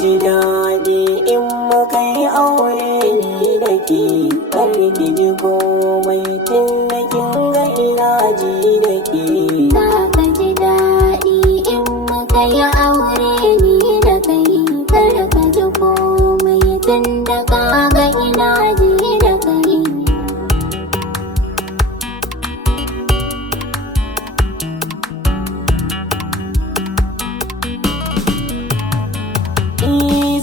ji daɗi in muka yi aure ni da ke. Kar ki ji komai tun da kin ga ina ji da ke. Za ka ji daɗi in muka yi aure ni da kai. Kar ka ji komai tun da ka ga ina ji da kai.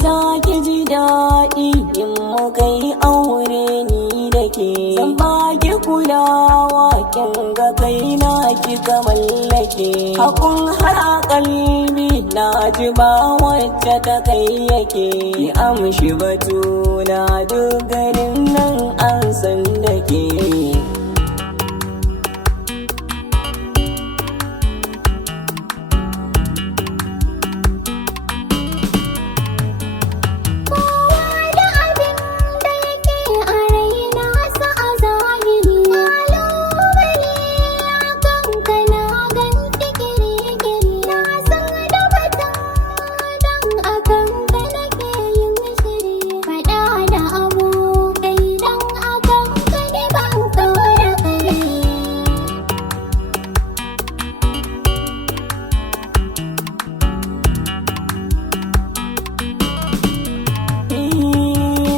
Za ki ji daɗi in muka yi aure ni da ke. Zan ba ki kulawa kin ga kaina kika mallake. Hakun har a kalbi na ji ba wacce ta kai yake. Ki amshi batuna duk garin nan an san da ke.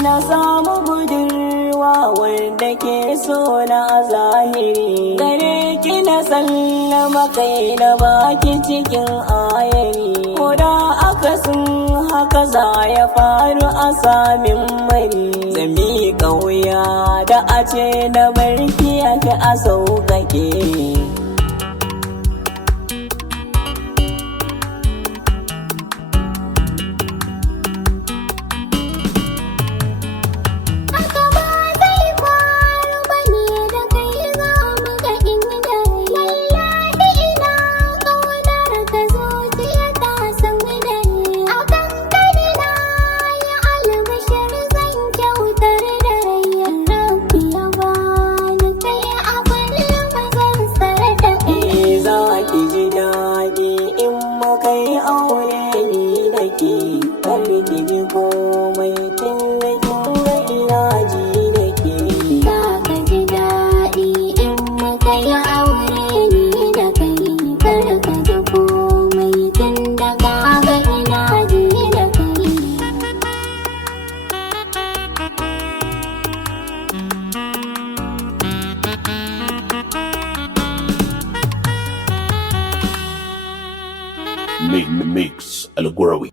Na samu budurwa wanda ke so na zahiri. Gare ki na sallama kai na baki cikin ayari. Koda akasin haka za ya faru a samin mari. Zami kauya da a ce na barki ya fi a sauƙaƙe. Kai aure ni da ke. Kar ki ji komai tun da kin ga ina ji da ke. Za ka ji daɗi in muka yi aure ni da kai. Kar ka ji komai tun da ka ga ina ji da kai. Mix Algorowi.